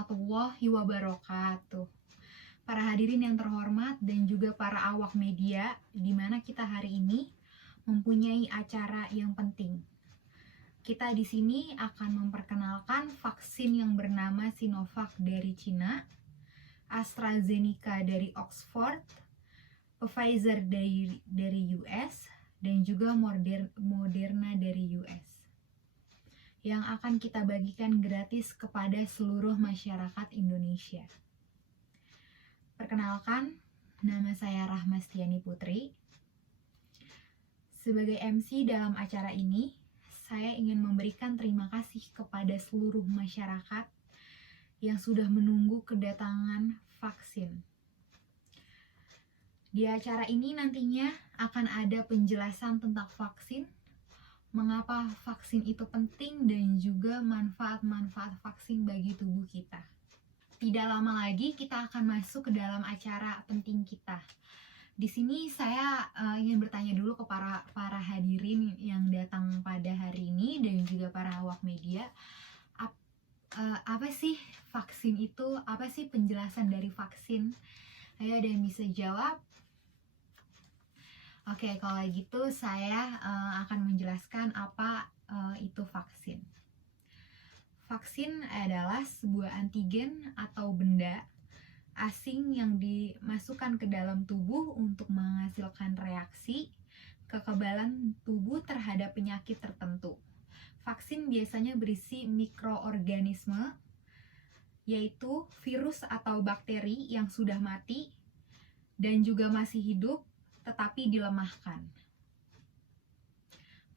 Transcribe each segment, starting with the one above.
warahmatullahi wabarakatuh. Para hadirin yang terhormat dan juga para awak media, di mana kita hari ini mempunyai acara yang penting. Kita di sini akan memperkenalkan vaksin yang bernama Sinovac dari Cina, AstraZeneca dari Oxford, Pfizer dari US, dan juga Moderna dari US, yang akan kita bagikan gratis kepada seluruh masyarakat Indonesia. Perkenalkan, nama saya Rahmastiani Putri. Sebagai MC dalam acara ini, saya ingin memberikan terima kasih kepada seluruh masyarakat yang sudah menunggu kedatangan vaksin. Di acara ini nantinya akan ada penjelasan tentang vaksin, mengapa vaksin itu penting, dan juga manfaat-manfaat vaksin bagi tubuh kita. Tidak lama lagi kita akan masuk ke dalam acara penting kita. Di sini saya ingin bertanya dulu ke para hadirin yang datang pada hari ini dan juga para awak media. Apa sih vaksin itu? Apa sih penjelasan dari vaksin? Ayo, ada yang bisa jawab? Oke, kalau gitu saya akan menjelaskan apa itu vaksin. Vaksin adalah sebuah antigen atau benda asing yang dimasukkan ke dalam tubuh untuk menghasilkan reaksi kekebalan tubuh terhadap penyakit tertentu. Vaksin biasanya berisi mikroorganisme, yaitu virus atau bakteri yang sudah mati dan juga masih hidup tetapi dilemahkan.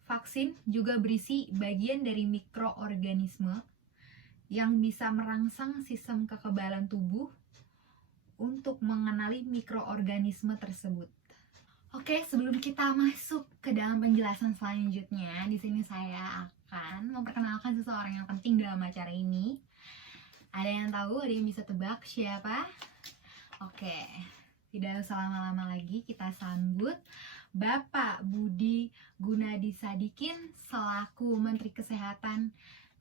Vaksin juga berisi bagian dari mikroorganisme yang bisa merangsang sistem kekebalan tubuh untuk mengenali mikroorganisme tersebut. Oke, sebelum kita masuk ke dalam penjelasan selanjutnya, di sini saya akan memperkenalkan seseorang yang penting dalam acara ini. Ada yang tahu? Ada yang bisa tebak siapa? Oke. Tidak usah lama-lama lagi, kita sambut Bapak Budi Gunadi Sadikin selaku Menteri Kesehatan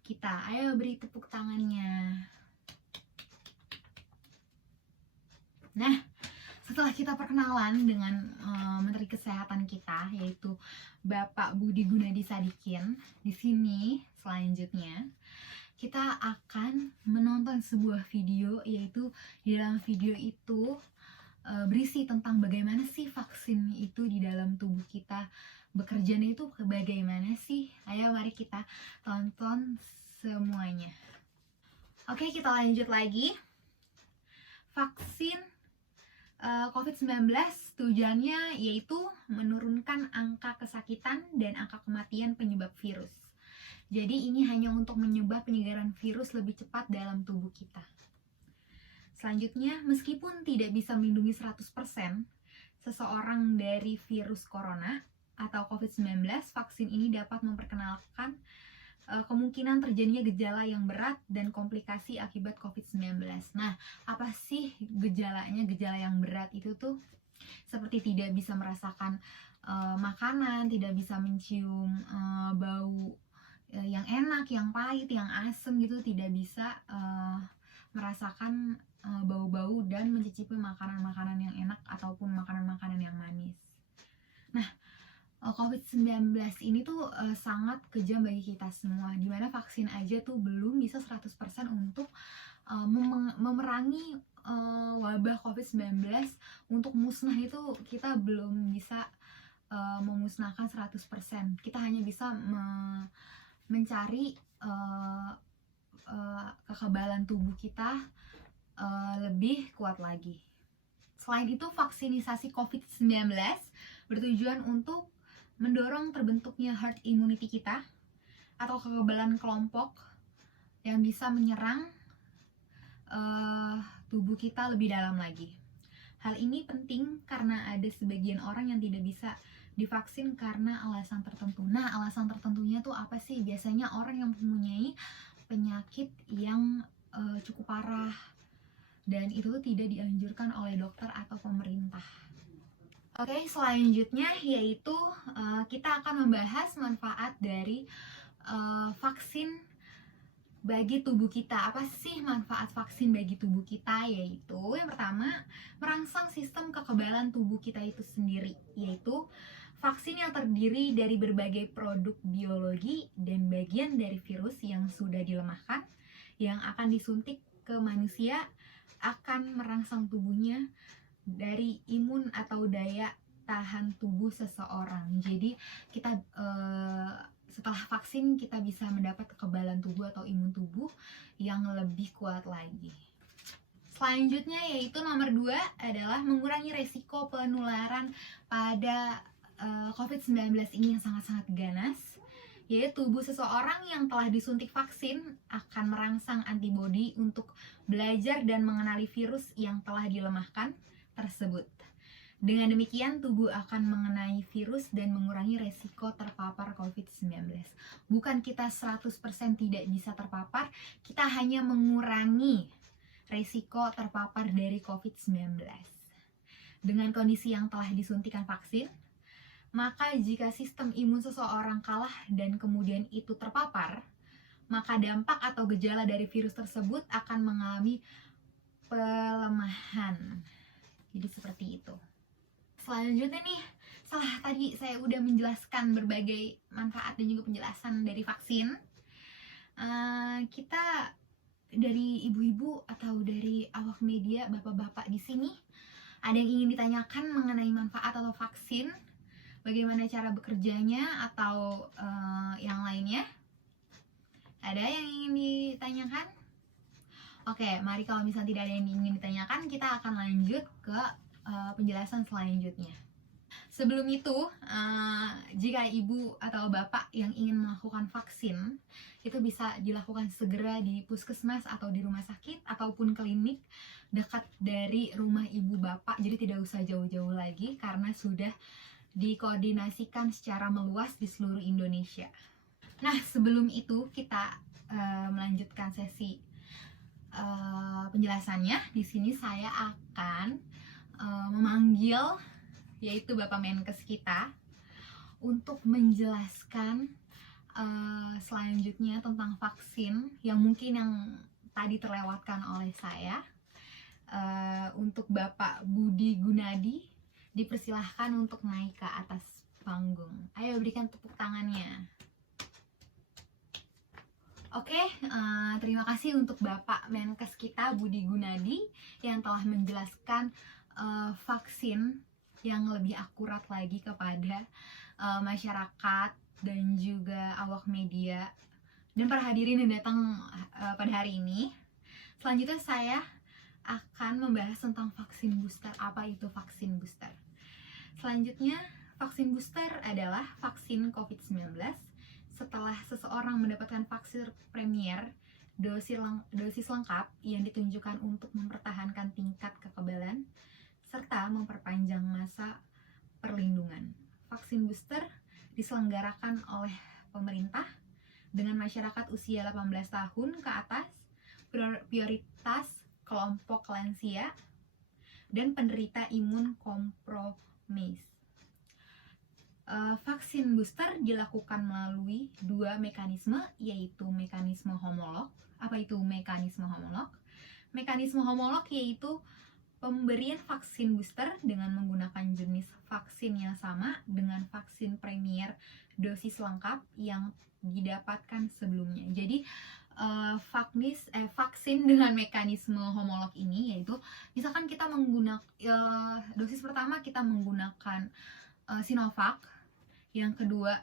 kita. Ayo beri tepuk tangannya. Nah, setelah kita perkenalan dengan Menteri Kesehatan kita, yaitu Bapak Budi Gunadi Sadikin, di sini selanjutnya kita akan menonton sebuah video, yaitu di dalam video itu berisi tentang bagaimana sih vaksin itu di dalam tubuh kita bekerjanya itu bagaimana sih. Ayo mari kita tonton semuanya. Oke, kita lanjut lagi. Vaksin COVID-19 tujuannya yaitu menurunkan angka kesakitan dan angka kematian penyebab virus. Jadi ini hanya untuk menyebab penyegaran virus lebih cepat dalam tubuh kita. Selanjutnya, meskipun tidak bisa melindungi 100% seseorang dari virus corona atau COVID-19, vaksin ini dapat memperkenalkan kemungkinan terjadinya gejala yang berat dan komplikasi akibat COVID-19. Nah, apa sih gejalanya? Gejala yang berat itu tuh seperti tidak bisa merasakan makanan, tidak bisa mencium bau yang enak, yang pahit, yang asam gitu, tidak bisa merasakan bau-bau dan mencicipi makanan-makanan yang enak ataupun makanan-makanan yang manis. Nah, COVID-19 ini tuh sangat kejam bagi kita semua, dimana vaksin aja tuh belum bisa 100% untuk memerangi wabah COVID-19. Untuk musnah itu kita belum bisa memusnahkan 100%. Kita hanya bisa mencari kekebalan tubuh kita lebih kuat lagi. Selain itu, vaksinisasi COVID-19 bertujuan untuk mendorong terbentuknya herd immunity kita atau kekebalan kelompok yang bisa menyerang tubuh kita lebih dalam lagi. Hal ini penting karena ada sebagian orang yang tidak bisa divaksin karena alasan tertentu. Nah, alasan tertentunya tuh apa sih? Biasanya orang yang mempunyai penyakit yang cukup parah dan itu tidak dianjurkan oleh dokter atau pemerintah. Oke, selanjutnya yaitu kita akan membahas manfaat dari vaksin bagi tubuh kita. Apa sih manfaat vaksin bagi tubuh kita? Yaitu yang pertama, merangsang sistem kekebalan tubuh kita itu sendiri, yaitu vaksin yang terdiri dari berbagai produk biologi dan bagian dari virus yang sudah dilemahkan yang akan disuntik ke manusia akan merangsang tubuhnya dari imun atau daya tahan tubuh seseorang. Jadi kita setelah vaksin kita bisa mendapat kekebalan tubuh atau imun tubuh yang lebih kuat lagi. Selanjutnya yaitu nomor 2 adalah mengurangi resiko penularan pada COVID-19 ini yang sangat-sangat ganas. Yaitu tubuh seseorang yang telah disuntik vaksin akan merangsang antibodi untuk belajar dan mengenali virus yang telah dilemahkan tersebut. Dengan demikian, tubuh akan mengenai virus dan mengurangi resiko terpapar COVID-19. Bukan kita 100% tidak bisa terpapar, kita hanya mengurangi resiko terpapar dari COVID-19. Dengan kondisi yang telah disuntikan vaksin, maka jika sistem imun seseorang kalah dan kemudian itu terpapar, maka dampak atau gejala dari virus tersebut akan mengalami pelemahan. Jadi seperti itu. Selanjutnya nih, setelah tadi saya udah menjelaskan berbagai manfaat dan juga penjelasan dari vaksin, kita dari ibu-ibu atau dari awak media, bapak-bapak di sini, ada yang ingin ditanyakan mengenai manfaat atau vaksin, bagaimana cara bekerjanya atau yang lainnya? Ada yang ingin ditanyakan? Oke, mari kalau misalnya tidak ada yang ingin ditanyakan, kita akan lanjut ke penjelasan selanjutnya. Sebelum itu, jika ibu atau bapak yang ingin melakukan vaksin, itu bisa dilakukan segera di puskesmas atau di rumah sakit ataupun klinik dekat dari rumah ibu bapak. Jadi tidak usah jauh-jauh lagi karena sudah dikoordinasikan secara meluas di seluruh Indonesia. Nah, sebelum itu kita melanjutkan sesi penjelasannya. Di sini saya akan memanggil yaitu Bapak Menkes kita untuk menjelaskan selanjutnya tentang vaksin yang mungkin yang tadi terlewatkan oleh saya. Untuk Bapak Budi Gunadi, dipersilahkan untuk naik ke atas panggung. Ayo berikan tepuk tangannya. Oke, terima kasih untuk Bapak Menkes kita Budi Gunadi yang telah menjelaskan vaksin yang lebih akurat lagi kepada masyarakat dan juga awak media dan para hadirin yang datang pada hari ini. Selanjutnya saya akan membahas tentang vaksin booster. Apa itu vaksin booster? Selanjutnya, vaksin booster adalah vaksin COVID-19 setelah seseorang mendapatkan vaksin premier dosis lengkap yang ditunjukkan untuk mempertahankan tingkat kekebalan serta memperpanjang masa perlindungan. Vaksin booster diselenggarakan oleh pemerintah dengan masyarakat usia 18 tahun ke atas, prioritas kelompok lansia, dan penderita imun kompromis. Vaksin booster dilakukan melalui 2 mekanisme, yaitu mekanisme homolog. Apa itu mekanisme homolog? Mekanisme homolog yaitu pemberian vaksin booster dengan menggunakan jenis vaksin yang sama dengan vaksin premier dosis lengkap yang didapatkan sebelumnya. Jadi vaksin dengan mekanisme homolog ini yaitu misalkan kita menggunakan dosis pertama kita menggunakan Sinovac, yang kedua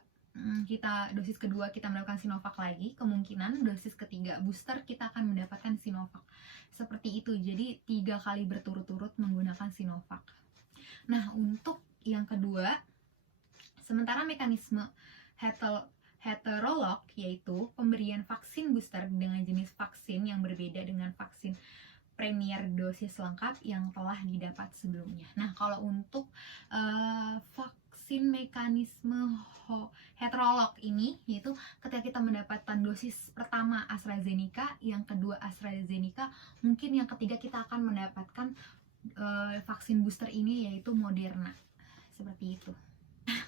dosis kedua kita mendapatkan Sinovac lagi, kemungkinan dosis ketiga booster kita akan mendapatkan Sinovac. Seperti itu, jadi 3 kali berturut-turut menggunakan Sinovac. Nah, untuk yang kedua, sementara mekanisme heterolog yaitu pemberian vaksin booster dengan jenis vaksin yang berbeda dengan vaksin premier dosis lengkap yang telah didapat sebelumnya. Nah, kalau untuk vaksin mekanisme heterolog ini yaitu ketika kita mendapatkan dosis pertama AstraZeneca, yang kedua AstraZeneca, mungkin yang ketiga kita akan mendapatkan vaksin booster ini yaitu Moderna. Seperti itu.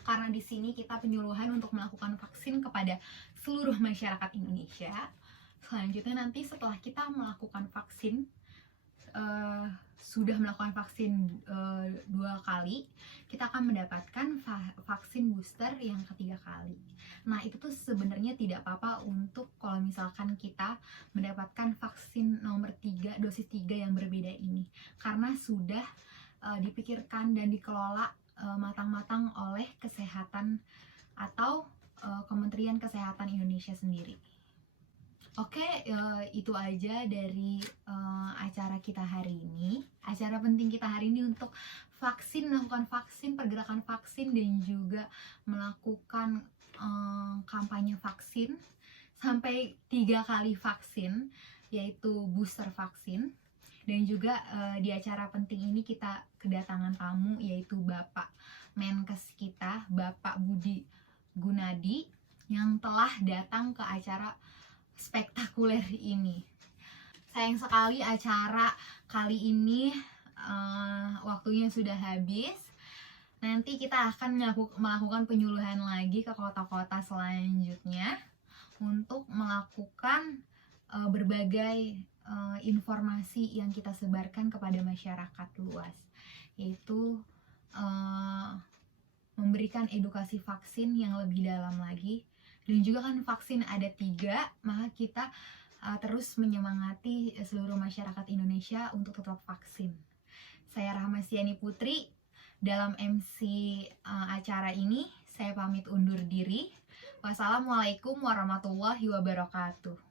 Karena di sini kita penyuluhan untuk melakukan vaksin kepada seluruh masyarakat Indonesia, Selanjutnya nanti setelah kita melakukan vaksin, sudah melakukan vaksin 2 kali, kita akan mendapatkan vaksin booster yang ketiga kali. Nah, itu tuh sebenarnya tidak apa-apa untuk kalau misalkan kita mendapatkan vaksin nomor 3, dosis 3 yang berbeda ini, karena sudah dipikirkan dan dikelola matang-matang oleh kesehatan atau Kementerian Kesehatan Indonesia sendiri. Oke, itu aja dari acara kita hari ini. Acara penting kita hari ini untuk melakukan vaksin, pergerakan vaksin, dan juga melakukan kampanye vaksin sampai 3 kali vaksin, yaitu booster vaksin. Dan juga di acara penting ini kita kedatangan tamu, yaitu Bapak Menkes kita, Bapak Budi Gunadi, yang telah datang ke acara spektakuler ini. Sayang sekali acara kali ini waktunya sudah habis. Nanti kita akan melakukan penyuluhan lagi ke kota-kota selanjutnya untuk melakukan berbagai informasi yang kita sebarkan kepada masyarakat luas, yaitu memberikan edukasi vaksin yang lebih dalam lagi. Dan juga kan vaksin ada 3, maka kita terus menyemangati seluruh masyarakat Indonesia untuk tetap vaksin. Saya Rahmasiani Putri, dalam MC acara ini saya pamit undur diri. Wassalamualaikum warahmatullahi wabarakatuh.